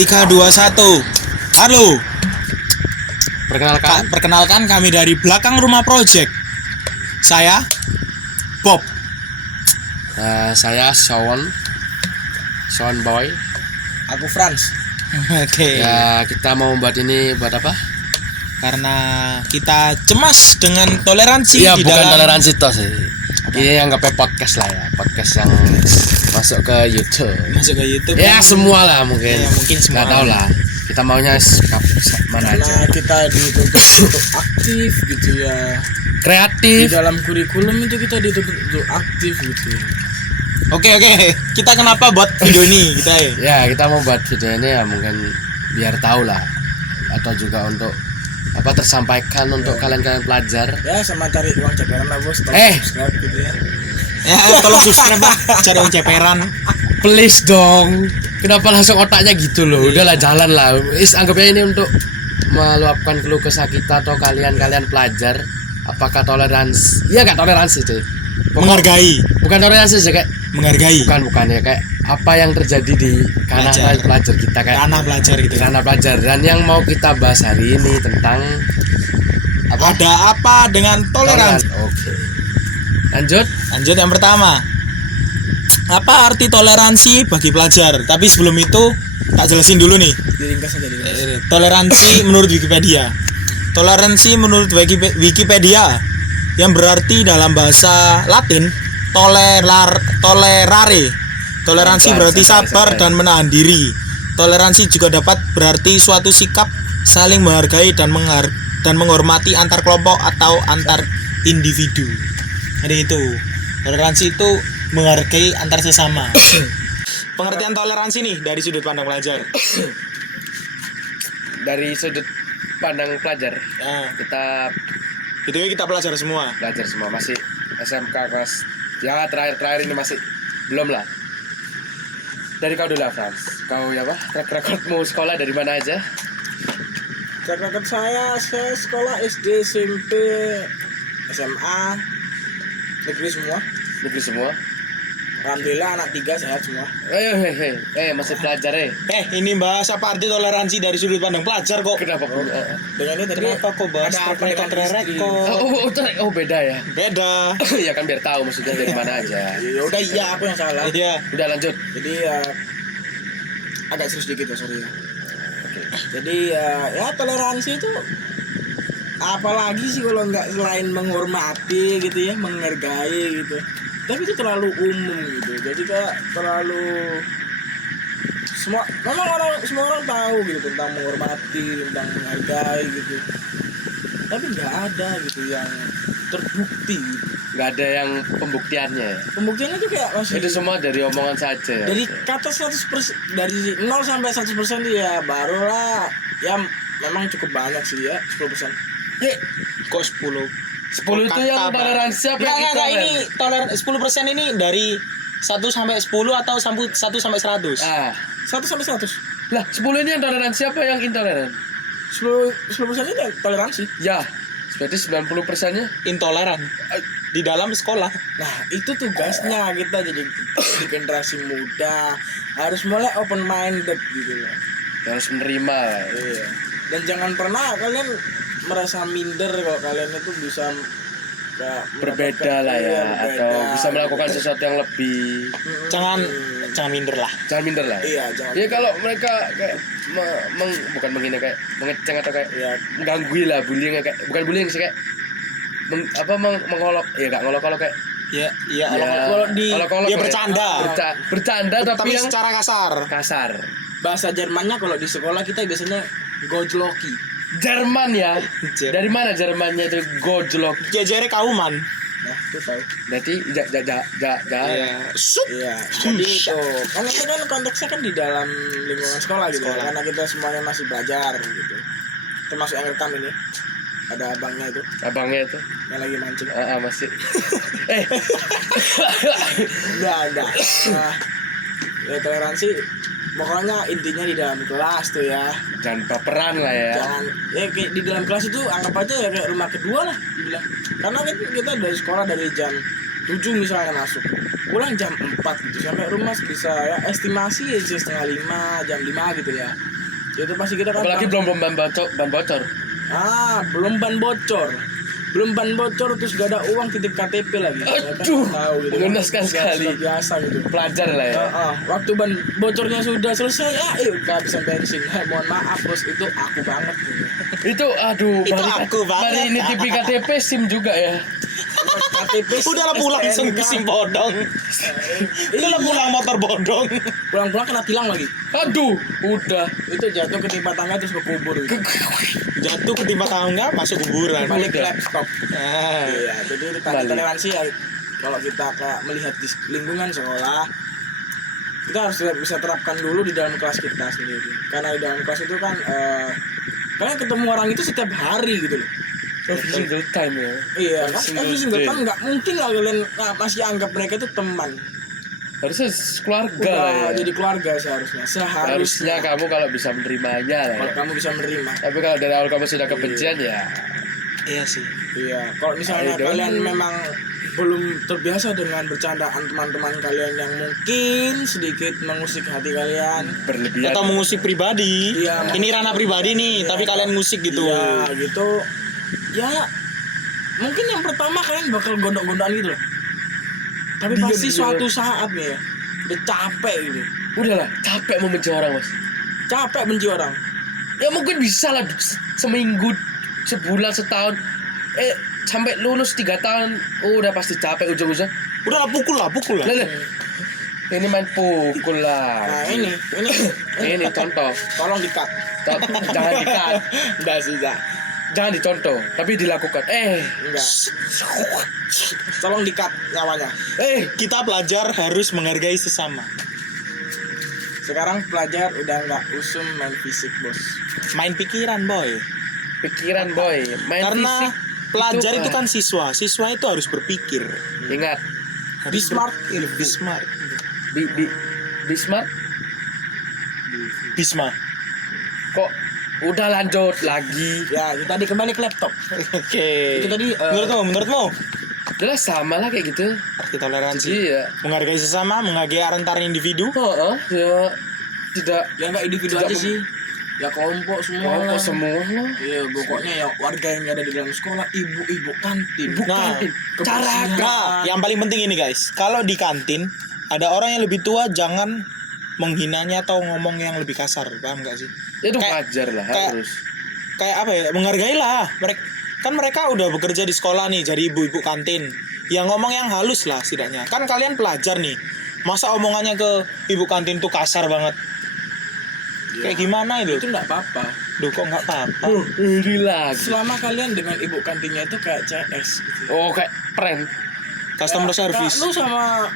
3, 2, 1. Halo. Perkenalkan Kami dari Belakang Rumah Project. Saya Bob. saya Sean Boy. Aku Franz. Oke. Ya, kita mau buat ini buat apa? Karena kita cemas dengan toleransi Iya, di bukan dalam toleransi toh sih. Ini anggapnya podcast lah ya, podcast yang masuk ke YouTube. masuk ke YouTube. Ya, kan? semua lah mungkin. Ya, mungkin semua. Nggak tahu lah. Kita maunya mana Karena aja. kita dituntut untuk aktif gitu ya. Di Kreatif. dalam kurikulum itu kita dituntut untuk aktif gitu. Oke. Kita kenapa buat video ini kita ya? Ya, kita mau buat video ini ya mungkin biar tahu lah, atau juga untuk apa tersampaikan untuk kalian pelajar. Ya sama cari uang ceperan lah bos. Subscribe gitu ya. Ya, tolong subscribe lah. Cari yang ceperan. Please dong. Kenapa langsung otaknya gitu loh? Udahlah, jalan lah. Anggapnya ini untuk meluapkan keluh kesah kita atau kalian pelajar. Apakah toleransi? Iya, nggak toleransi sih. Menghargai. Bukan toleransi sih, kayak Menghargai. bukan ya, kayak apa yang terjadi di ranah pelajar kita, kayak Ranah pelajar gitu. ranah pelajar. Dan yang mau kita bahas hari ini tentang Ada apa dengan toleransi? Oke. Lanjut. Lanjut yang pertama. Apa arti toleransi bagi pelajar? Tapi sebelum itu tak jelasin dulu nih. Diringkas aja diringkas. Toleransi menurut Wikipedia. Toleransi menurut Wikipedia yang berarti dalam bahasa Latin tolerare. Toleransi berarti sabar dan menahan diri. Toleransi juga dapat berarti suatu sikap saling menghargai dan menghormati antar kelompok atau antar individu. Jadi itu. Toleransi itu menghargai antar sesama. Pengertian toleransi nih dari sudut pandang pelajar. Dari sudut pandang pelajar, Nah, kita kita pelajar semua. belajar semua masih SMK kelas ya terakhir ini masih belum lah. Dari kau dulu lah, Frans. Kau ya, track recordmu sekolah dari mana aja? Track record saya sekolah SD, SMP, SMA, negeri semua. Negeri semua. Alhamdulillah anak 3 sehat semua. Masih pelajar Ini bahas apa arti toleransi dari sudut pandang pelajar kok. Kenapa? Dengan ini tadi Kenapa kok bahas ada apa dengan istri? rekor? Beda ya. Beda. Ya kan biar tahu maksudnya dari mana aja. Ya udah iya aku yang salah. Iya. Udah lanjut. Jadi ya agak serius dikit ya sorry ya. Jadi ya toleransi itu apalagi sih kalau nggak selain menghormati gitu ya, menghargai gitu. Tapi itu terlalu umum gitu. Jadi kayak terlalu semua orang tahu gitu tentang menghormati, tentang menghargai gitu. Tapi nggak ada gitu yang terbukti gitu. Nggak ada yang pembuktiannya ya. Pembuktiannya tuh kayak masih Itu semua dari omongan saja ya. dari kata 100%, dari 0 sampai 100% ya barulah ya memang cukup banyak sih ya 10%. Kok 10? 10 itu yang toleransi apa yang Enggak, kita ini 10% ini dari 1 sampai 10 atau 1 sampai 100? 1 sampai 100. Lah 10 ini yang toleransi apa yang intoleran? 10% ini toleransi. Ya, berarti 90%-nya Intoleran di dalam sekolah. Nah, itu tugasnya kita jadi di generasi muda harus mulai open minded gitu loh. harus menerima lah. Iya. Dan jangan pernah kalian merasa minder kalau kalian itu bisa Berbeda lah ya, atau bisa melakukan sesuatu yang lebih. Jangan minder lah. Jangan minder lah. Iya, jangan. Ya kalau mereka kayak bukan menghina, kayak mengeceng atau kayak Ya, mengganggu lah, bullying kayak bukan bullying sih, kayak mengolok, ya nggak ngolok kalau kayak Iya, kalau di olok-olok dia kayak bercanda. bercanda tapi yang secara kasar. kasar. bahasa Jermannya kalau di sekolah kita biasanya gojloki. Jerman ya. Dari mana Jermannya itu gojlok? Jajare kauman. Nah, itu tahu. Berarti Sup. Iya, jadi itu kan ini kan konteksnya kan di dalam lingkungan sekolah gitu ya, karena kita semuanya masih belajar gitu. Termasuk yang rekam ini. Ada abangnya itu abangnya itu. yang lagi mancing. Masih. Enggak. Nah, ya toleransi pokoknya intinya di dalam kelas tuh ya. Jangan baperan lah ya. Jangan ya kayak di dalam kelas itu anggap aja ya kayak rumah kedua lah dibilang. Karena kita dari sekolah dari jam 7 misalnya masuk, pulang jam 4 gitu, sampai rumah bisa ya estimasi ya setengah 5, jam 5 gitu ya. Itu pasti kita kan Apalagi belum ban bocor. belum ban bocor terus gak ada uang titip KTP lagi. Aduh, mengenaskan sekali. Biasa gitu. Pelajar lah ya. Waktu ban bocornya sudah selesai, ayo kehabisan bensin. Mohon maaf bos, itu aku banget gitu. Itu aduh, Itu aku banget. Mari ini TV KTP SIM juga ya. KTP Udahlah pulang sim bodong. Udahlah pulang motor bodong. Pulang-pulang kena tilang lagi. Aduh, udah. Itu jatuh ketimpa tangga terus kekubur gitu. Jatuh ketimpa tangga masuk kuburan. Balik ke laptop. Ah. Iya, jadi itu tadi toleransi ya. Kalau kita kayak melihat di lingkungan sekolah, kita harus bisa terapkan dulu di dalam kelas kita sendiri. Karena di dalam kelas itu kan kalian ketemu orang itu setiap hari gitu loh. Every single time ya. Iya kan, every single time nggak mungkin lah kalian masih anggap mereka itu teman. Harusnya keluarga Udah lah ya. jadi keluarga seharusnya. Harusnya kamu kalau bisa menerimanya lah kalau ya. kamu bisa menerima. Tapi kalau dari awal kamu sudah kebencian ya. Iya sih. Iya, kalau misalnya I don't kalian know. memang belum terbiasa dengan bercandaan teman-teman kalian yang mungkin sedikit mengusik hati kalian. Berlebihan. Atau mengusik pribadi. Iya. Ini ranah pribadi nih, tapi kalian musik gitu. Iya, gitu. Ya, mungkin yang pertama kalian bakal gondok-gondokan gitu loh. Tapi Diam, pasti diam. suatu saat nih ya, udah capek gitu. Udahlah, capek membenci orang, Mas. Capek benci orang. Ya mungkin bisa lah seminggu, sebulan, setahun. Sampai lulus 3 tahun, udah pasti capek ujung-ujung. Udahlah pukul lah. Lah, ini main pukul lah. Nah, ini Ini contoh. tolong di-cut. Jangan dikat, Enggak sih, enggak. jangan dicontoh, tapi dilakukan. Enggak. Tolong di-cut nyawanya. Kita pelajar harus menghargai sesama. Sekarang pelajar udah nggak usum main fisik, bos. Main pikiran, boy. Pikiran boy, main Karena fisik pelajar itu itu, kan siswa. Siswa itu harus berpikir. ingat, Harus Be smart. Be smart. Be smart. Bisma. Kok udah lanjut lagi? Ya, itu tadi kembali ke laptop. Oke. Itu tadi, menurutmu Jelas sama lah kayak gitu. arti toleransi. Iya. Menghargai sesama, menghargai antar individu. Ya tidak Ya nggak individu Tidak aja sih. Ya kelompok semua. kelompok lah. semua lah. Iya, pokoknya ya warga yang ada di dalam sekolah, ibu-ibu kantin. Nah, Kebersihan. Nah, yang paling penting ini guys, kalau di kantin ada orang yang lebih tua, jangan menghinanya atau ngomong yang lebih kasar, paham gak sih? Itu Kayak- wajar lah kayak- harus. Kayak apa ya? Menghargailah. Mereka udah bekerja di sekolah nih, jadi ibu-ibu kantin. Yang ngomong yang halus lah setidaknya. Kan kalian pelajar nih. Masa omongannya ke ibu kantin tuh kasar banget? Ya, Kayak gimana itu? itu nggak apa-apa. Duh, kok nggak apa-apa? Ini lagi. Selama kalian dengan ibu kantinnya itu kayak CS gitu. Oh kayak prank. Customer service. Kayak lu sama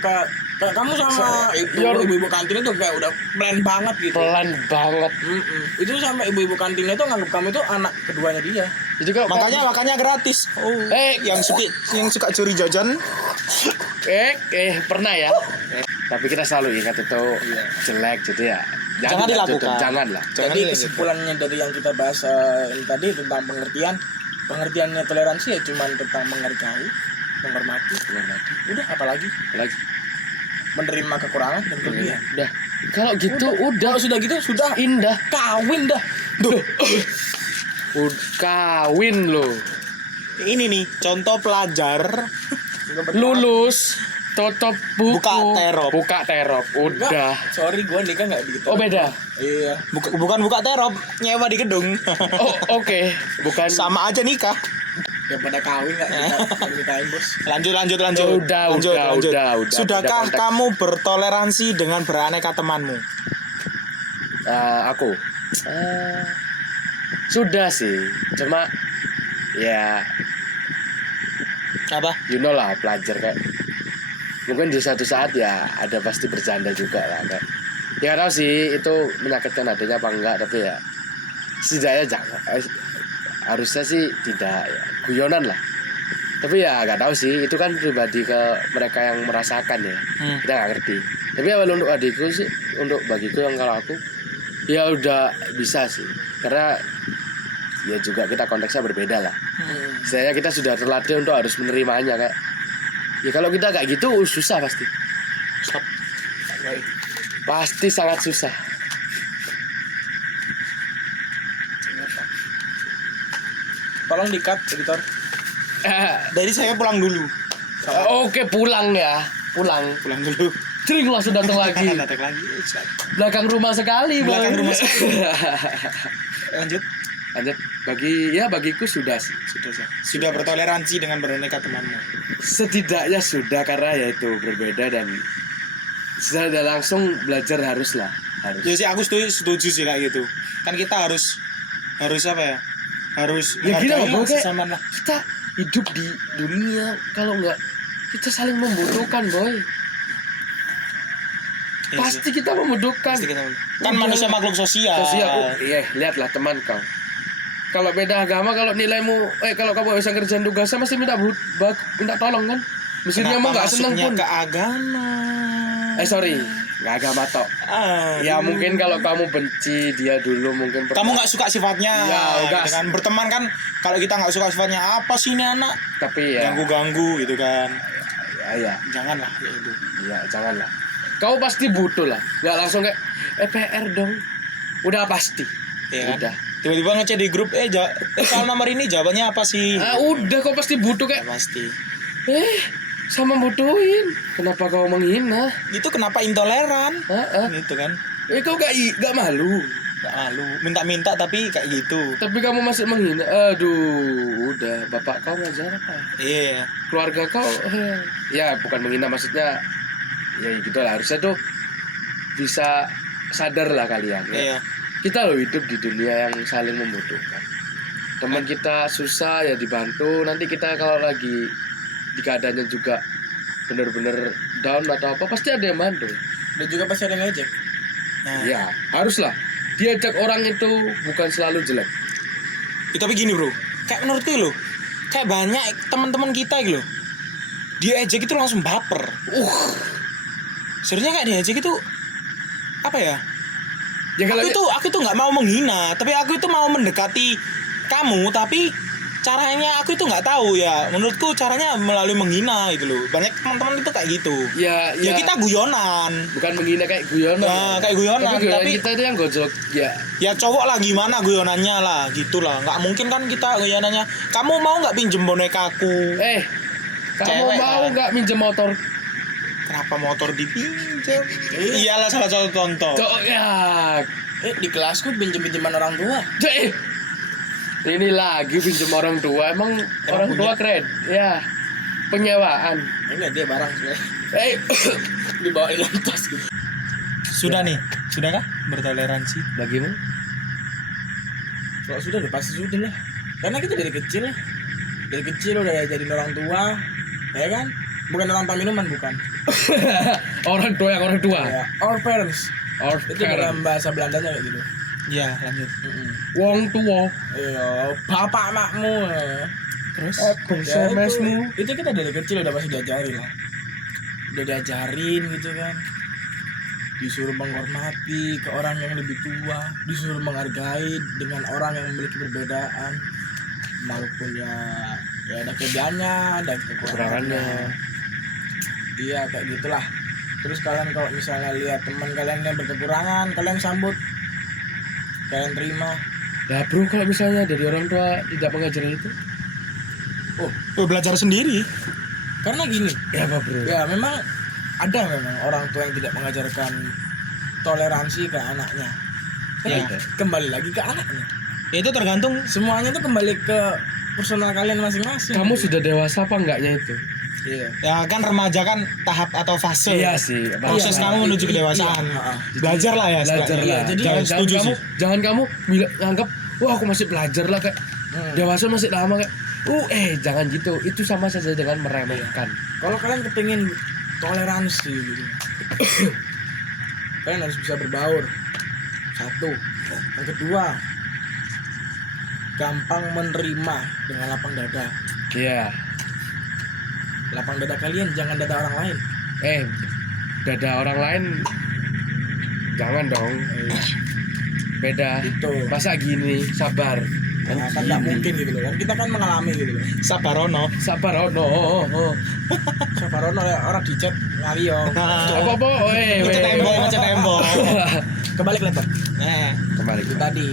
kayak kamu sama ibu-ibu kantin itu kayak udah plan banget gitu. Pelan banget. Itu sama ibu-ibu kantinnya itu nganggap kamu itu anak keduanya dia. Itu kok Makanya gratis. Oh, yang suka curi jajan. pernah ya. Tapi kita selalu ingat itu jelek jadi ya. Jangan dilakukan. Janganlah. Jangan Jadi dilanjutkan. kesimpulannya dari yang kita bahas ini tadi tentang pengertiannya toleransi ya cuman tentang menghargai, menghormati. Udah apalagi Lagi. menerima kekurangan dan kelebihan. Udah. Kalau gitu udah Kalau sudah gitu sudah indah. kawin dah. Kawin loh. Ini nih contoh pelajar Lulus tutup buku. Buka terop. Udah. Sorry gue nikah nggak begitu. Oh beda. Iya. Bukan buka terop, nyewa di gedung. Oh oke. Bukan. Sama aja nikah. Daripada kawin nggak kita nikahin bos. Lanjut. Udah. Sudahkah Udah, kamu bertoleransi dengan beraneka temanmu? Aku sudah sih. Cuma ya Apa? you know lah pelajar kayak mungkin di suatu saat ya ada pasti bercanda juga lah kayak ya nggak tahu sih itu menyakitkan hatinya apa enggak tapi ya setidaknya jangan harusnya sih tidak ya guyonan lah tapi ya nggak tahu sih itu kan pribadi ke mereka yang merasakan ya kita nggak ngerti tapi ya untuk adikku sih untuk bagiku yang kalau aku ya udah bisa sih karena ya juga kita konteksnya berbeda lah. Saya kita sudah terlatih untuk harus menerimanya kayak Ya kalau kita kayak gitu susah pasti. Stop. Baik. Pasti sangat susah. Tolong di-cut editor. Dari saya pulang dulu. Oke, pulang ya. Pulang Dulu. Cering langsung datang lagi. Datang lagi. Belakang rumah sekali, Bang. Belakang rumah Lanjut. Lanjut. Bagiku sudah sih. Sudah bertoleransi dengan beraneka temanmu. Setidaknya sudah, karena ya itu berbeda dan sudah langsung belajar harus. Ya sih aku setuju sih kayak gitu. Kan kita harus apa ya? Harus Ya gini loh, menghargai Bang, kayak sesama lah. kita hidup di dunia, kalau enggak kita saling membutuhkan, boy. Iya Pasti kita membutuhkan. Pasti kita- Kan manusia makhluk sosial. Iya, lihatlah teman kau. Kalau beda agama, kalau nilaimu, kalau kamu bisa kerjaan tugasnya mesti minta tolong kan? Mesinnya mau nggak seneng masuknya pun. ke agama? Sorry, nggak agama tok. Ya mungkin kalau kamu benci dia dulu mungkin. Kamu nggak suka sifatnya, Ya, gitu enggak. kan? Berteman kan, kalau kita nggak suka sifatnya, apa sih ini anak? Tapi ya. Ganggu gitu kan? Ya. Janganlah ya itu. Iya, janganlah. Kau pasti butuh lah. Nggak langsung kayak PR dong. Udah pasti. Iya kan? Udah. Tiba-tiba ngechat di grup, soal nomor ini jawabannya apa sih? Udah kau pasti butuh Ya, kayak. pasti. Sama butuhin. Kenapa kau menghina? Itu kenapa intoleran? Gitu kan? Kau gak malu. Gak malu. Minta-minta tapi kayak gitu. Tapi kamu masih menghina. Aduh, udah. Bapak kau ngajar apa? Iya. Keluarga kau, ya bukan menghina, maksudnya. Ya gitu lah. Harusnya tuh bisa sadar lah kalian. Ya. Iya. Kita loh hidup di dunia yang saling membutuhkan. Teman kita susah ya dibantu. Nanti kita kalau lagi di keadaannya juga bener-bener down atau apa, pasti ada yang bantu. Dan juga pasti ada yang ngejek. Nah, Ya haruslah. Diajak orang itu bukan selalu jelek. tapi gini bro, kayak menurutku loh, kayak banyak teman-teman kita gitu loh, dia ejek itu langsung baper. Sebenarnya kayak diajak itu apa ya? Ya kalau Aku tuh nggak mau menghina, tapi aku itu mau mendekati kamu, tapi caranya aku itu nggak tahu ya. Menurutku caranya melalui menghina gitu loh. Banyak teman-teman itu kayak gitu. ya Ya kita guyonan. bukan menghina kayak guyonan. Nah, kayak guyonan, Tapi guyonan tapi- kita itu yang gojok. Ya Ya cowok lah gimana guyonannya lah, gitulah. Nggak mungkin kan kita guyonannya. Kamu mau nggak pinjem bonekaku? kamu Cewek, mau kan? nggak minjem motor? Kenapa motor dipinjam? Iyalah salah satu contoh. Ya Di kelasku pinjem-pinjeman orang tua. ini lagi pinjem orang tua. Emang orang tua keren. Ya penyewaan. Enggak, dia barang sebenarnya. Dibawain dalam tas gitu. Sudah nih, sudahkah bertoleransi? Bagimu? Kalau sudah pasti sudah lah. Karena kita dari kecil lah. Dari kecil udah jadi orang tua, ya kan? Bukan orang paminuman, bukan. Orang tua yang orang tua. Ya, our parents. Our Itu dalam bahasa Belandanya kayak gitu. Iya, lanjut. Wong tua. Iya, bapak makmu. Terus? Ya, itu kita dari kecil udah pasti diajarin lah. Udah diajarin gitu kan. Disuruh menghormati ke orang yang lebih tua, disuruh menghargai dengan orang yang memiliki perbedaan, walaupun ya ada kelebihannya, ada kekurangannya. Iya kayak gitulah. Terus kalian kalau misalnya lihat teman kalian yang berkekurangan, kalian sambut, kalian terima. Lah bro, kalau misalnya dari orang tua tidak mengajari itu, Belajar sendiri. Karena gini, ya apa bro? ya memang ada memang orang tua yang tidak mengajarkan toleransi ke anaknya. Tapi Ya. kembali lagi ke anaknya. Itu tergantung. Semuanya tuh kembali ke personal kalian masing-masing. Kamu sudah dewasa apa enggaknya itu? Iya. Ya kan remaja kan tahap atau fase. Iya sih. Proses Iya, kamu menuju iya, kedewasaan. iya. Belajar lah ya. Belajar setelah- lah. Iya, jadi jangan setuju kamu, sih. jangan kamu nganggap, wah aku masih belajar lah kayak dewasa masih lama kayak, jangan gitu. Itu sama saja dengan meremehkan. Kalau kalian kepingin toleransi gitu, kalian harus bisa berbaur. Satu. Yang kedua, gampang menerima dengan lapang dada. Iya. Lapang dada kalian, jangan dada orang lain. Dada orang lain jangan dong. Beda. Itu. Masa gini, sabar. Nah, kan nggak mungkin gitu loh kan, kita kan mengalami gitu loh. Sabarono. Sabar ono. Sabarono orang di chat ngalio. Apa-apa Ngecet tembok. Kebalik lebar. Kembali Itu tadi.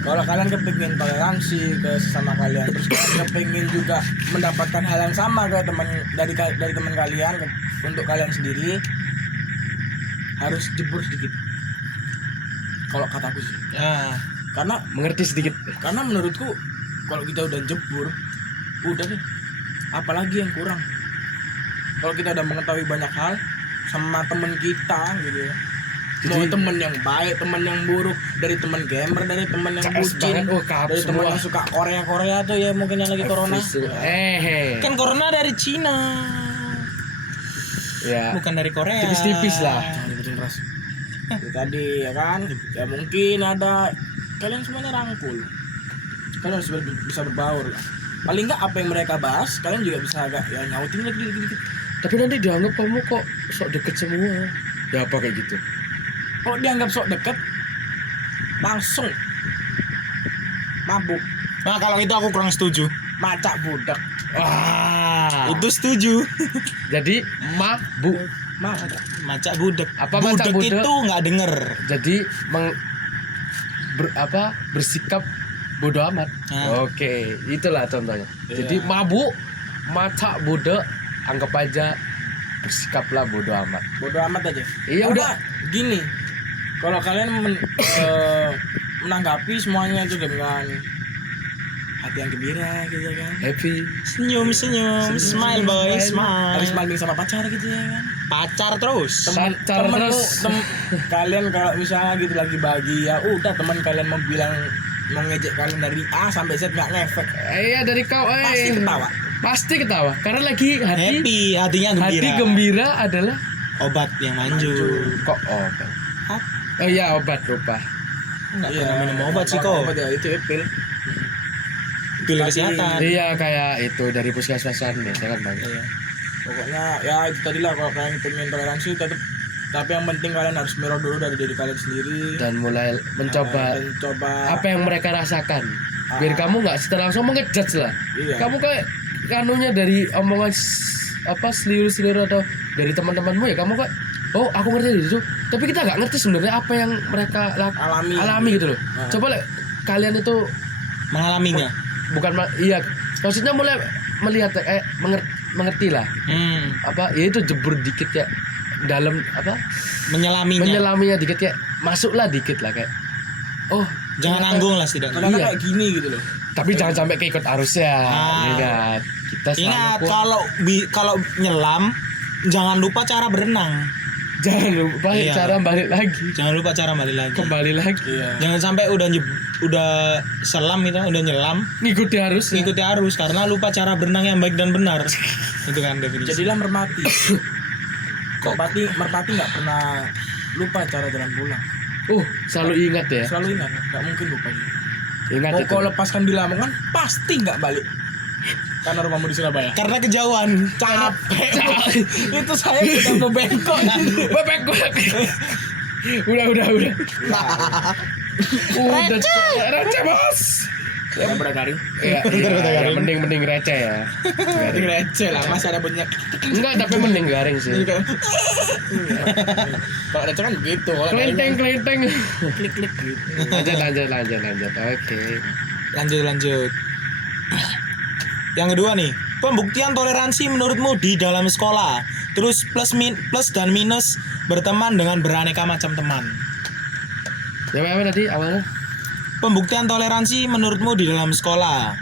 Kalau kalian kepingin toleransi ke sesama kalian, terus kalian kepingin juga mendapatkan hal yang sama ke teman dari teman kalian untuk kalian sendiri, harus jebur sedikit. Kalau kataku sih. Nah, Karena mengerti sedikit. menurutku kalau kita udah jebur, udah deh. Apalagi yang kurang. Kalau kita udah mengetahui banyak hal sama temen kita gitu ya. Mau temen yang baik, temen yang buruk, dari temen gamer, dari temen yang CS bucin, banget, dari temen yang suka Korea tuh ya mungkin yang lagi corona. kan corona dari Cina, Ya. bukan dari Korea. Tipis-tipis lah. Jangan dibikin keras. Itu tadi ya kan, ya mungkin ada kalian semuanya rangkul. Kalian harus bisa berbaur lah. Paling nggak apa yang mereka bahas, kalian juga bisa agak ya nyautin lagi dikit-dikit. Tapi nanti dianggap kamu kok sok deket semua. Ya apa kayak gitu? Kalau dianggap sok deket, langsung mabuk, Nah, kalau itu aku kurang setuju. macak budak, Wah. Itu setuju. Jadi mabuk. macak. Macak budek. Apa macak budek? itu nggak denger. Jadi bersikap bodoh amat. Nah. Oke, itulah contohnya. Iya. Jadi mabuk, macak bodoh, anggap aja bersikaplah bodoh amat. Bodoh amat aja. Iya, Karena udah. gini, kalau kalian menanggapi semuanya itu dengan hati yang gembira gitu ya kan, Happy. Senyum, smile boy, smile. habis maling sama pacar gitu ya kan, Pacar terus. Pacar terus. Kalian kalau misalnya gitu lagi bahagia, udah teman kalian mau bilang mengejek kalian dari A sampai Z nggak ngefek, Iya dari kau. pasti ketawa. Pasti ketawa. Karena lagi Happy, hatinya gembira. hati gembira adalah Obat yang manjur. kok obat. Oh iya obat lupa. Enggak pernah minum obat sih kok. Obat ya itu pil. Pil kesehatan. Iya kayak itu dari puskesmasan biasa kan banyak. Iya. Pokoknya ya itu tadi lah, kalau kalian pengen toleransi tetap, tapi yang penting kalian harus mirror dulu dari diri kalian sendiri Dan mulai mencoba dan coba apa yang mereka rasakan. Biar kamu nggak setelah langsung mengejudge lah. Iya. Kamu kayak kanunya dari omongan seliru atau dari teman-temanmu ya kamu kayak oh aku ngerti dari itu. Tapi kita nggak ngerti sebenarnya apa yang mereka alami gitu loh. Coba kalian itu Mengalaminya. bukan iya maksudnya mulai melihat mengerti lah apa ya itu jebur dikit ya dalam apa menyelaminya dikit ya masuklah dikit lah kayak oh Jangan nanggung lah setidaknya. ternyata Iya. kayak gini gitu loh. tapi jangan sampai keikut arusnya Ah. ingat kita selalu Ingat kuat. kalau nyelam jangan lupa cara berenang. Jangan lupa Iya. cara balik lagi Jangan lupa cara balik lagi. kembali lagi Iya. Jangan sampai udah selam itu, udah nyelam ngikuti arus ngikuti arus karena lupa cara berenang yang baik dan benar. Itu kan definisi. Jadilah merpati. Merpati nggak pernah lupa cara jalan pulang. selalu ingat ya Selalu ingat, nggak mungkin lupa dia. ingat Mau itu kau lepaskan di Lamongan pasti nggak balik. Karena rumahmu di Surabaya. Karena kejauhan. Capek. Itu saya sudah mau bengkok. bebek gue udah receh bos Saya pada garing. ya, mending receh ya Garing receh lah, masih ada banyak. enggak tapi mending garing sih Jadi kayak kalau receh kan begitu. Kalau kelenteng klik gitu. lanjut oke Lanjut. Yang kedua nih, pembuktian toleransi menurutmu di dalam sekolah. Terus plus dan minus berteman dengan beraneka macam teman. ya apa tadi awalnya Pembuktian toleransi menurutmu di dalam sekolah.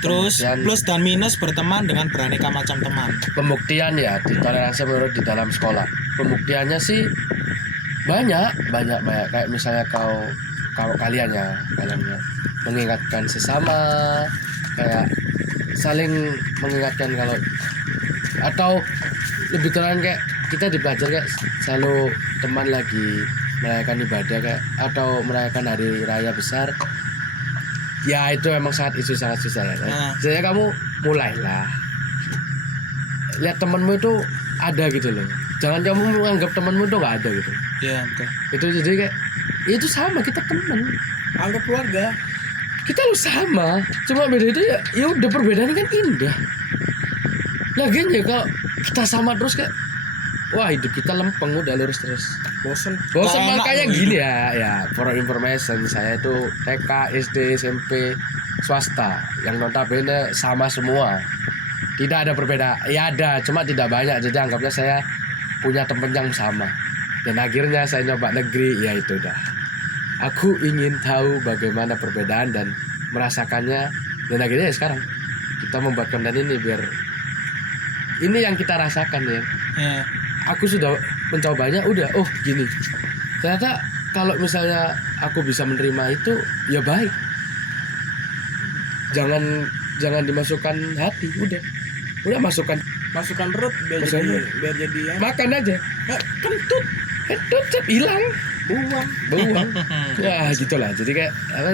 Terus Pembuktian. plus dan minus berteman dengan beraneka macam teman. pembuktian ya di toleransi menurut di dalam sekolah pembuktiannya sih banyak kayak misalnya kalau kalian ya mengingatkan sesama kayak saling mengingatkan kalau atau lebih terang kayak kita dibelajar kayak selalu teman lagi merayakan ibadah kayak atau merayakan hari raya besar ya itu emang sangat susah ya Nah. jadi kamu mulailah lihat temanmu itu ada gitu loh jangan kamu menganggap temanmu itu nggak ada gitu Iya, betul. itu jadi kayak ya itu sama kita teman Anggap keluarga. kita lu sama, cuma beda itu ya udah perbedaan kan indah. Lagian ya kalau kita sama terus kayak wah hidup kita lempeng udah lurus terus. Bosen. Bosan Nggak enak makanya loh gini ya for information saya itu TK, SD, SMP swasta yang notabene sama semua. Tidak ada perbedaan. Ya ada, cuma tidak banyak. Jadi anggapnya saya punya temen yang sama. Dan akhirnya saya nyoba negeri, ya itu dah. Aku ingin tahu bagaimana perbedaan dan merasakannya. Dan akhirnya ya sekarang kita membuat konten ini biar ini yang kita rasakan ya. Ya. Aku sudah mencobanya, udah oh gini. Ternyata kalau misalnya aku bisa menerima itu ya baik. Jangan dimasukkan hati, udah masukkan Masukkan perut biar Masukkan jadi perut. biar jadi ya. makan aja. Kentut. Kentut hilang, Buang. buang. Ya gitulah. Jadi kayak apa